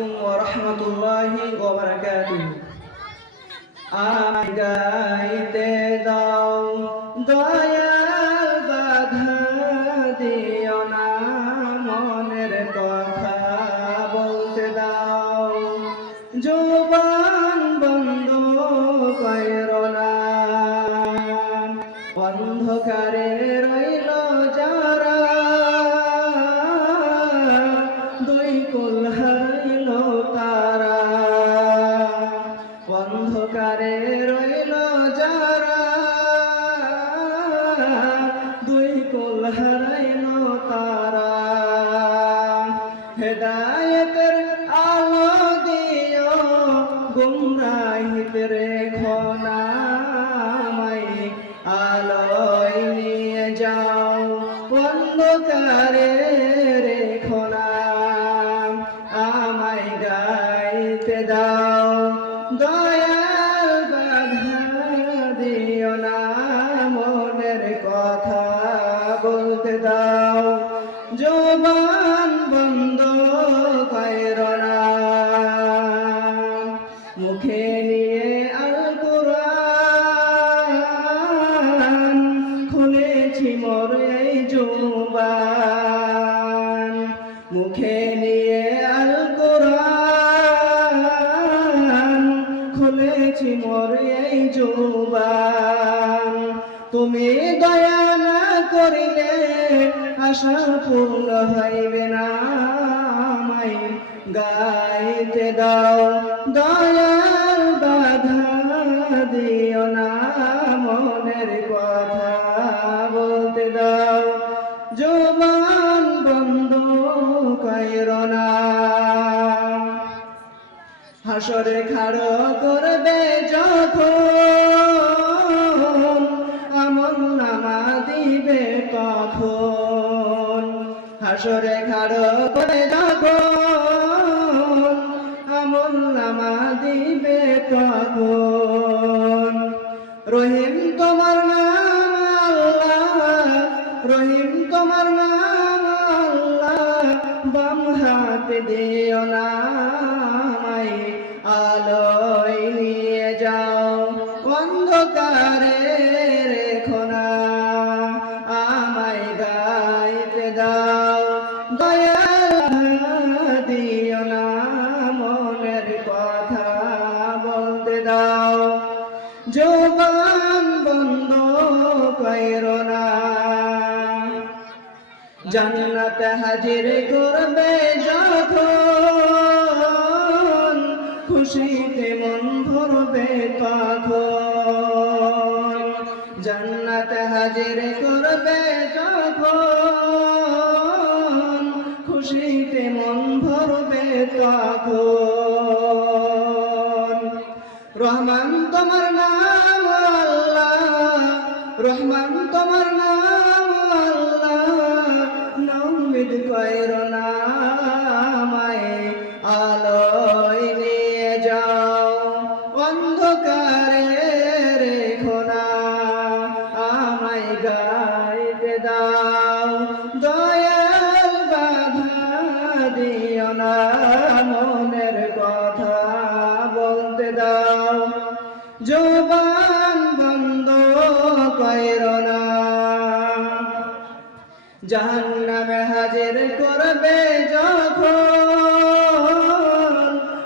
আলাইকুম ওয়া রাহমাতুল্লাহি ওয়া বারাকাতুহু। দাও দয়াল হেদায়তের আলো দিও গুমরাহিতে রেখো না আলোয় নিয়ে যাও, অন্ধকারে রেখো না আমায় গাইতে দাও। জুবান তুমি দয়া না করিলে আশা পূর্ণ হইবে না। আমায় গাইতে দাও দয়াল হাসরে খাড়ো করবে যখন, আমল নামা দিবে কখন? হাসরে খাড়ো করে যখন, আমল নামা দিবে কখন? রহিম তোমার নাম আল্লাহ, রহিম তোমার নাম আল্লাহ, বাম হাতে দিও না। আলোয় নিয়ে যাও। অন্ধকারে রেখো না, আমায় গাইতে দাও। দয়াল দিও না, মনের কথা বলতে দাও। জবান বন্ধ কইর না। জান্নাত হাজির করবে যখন হাজির করবে যখন খুশিতে মন ভরবে তখন, রহমান তোমার নাম আল্লাহ, রহমান তোমার নাম আল্লাহ নমিদ কইর জাহান্নামে হাজির করবে যখন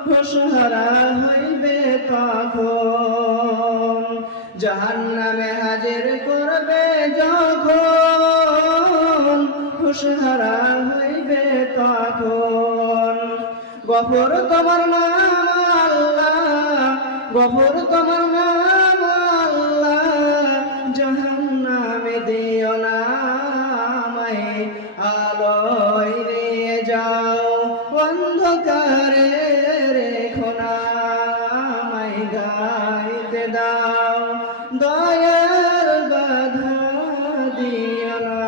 হুশহারা হইবে তখন। জাহান্নামে হাজির করবে যখন হুশহারা হইবে তখন। গফর তোমার নাম আল্লাহ, গফর তোমার অন্ধকারে রেখো না আমায় গাইতে দাও। দয়াল বাধা দিও না।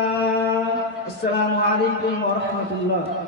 আসসালামু আলাইকুম ওয়া রাহমাতুল্লাহ।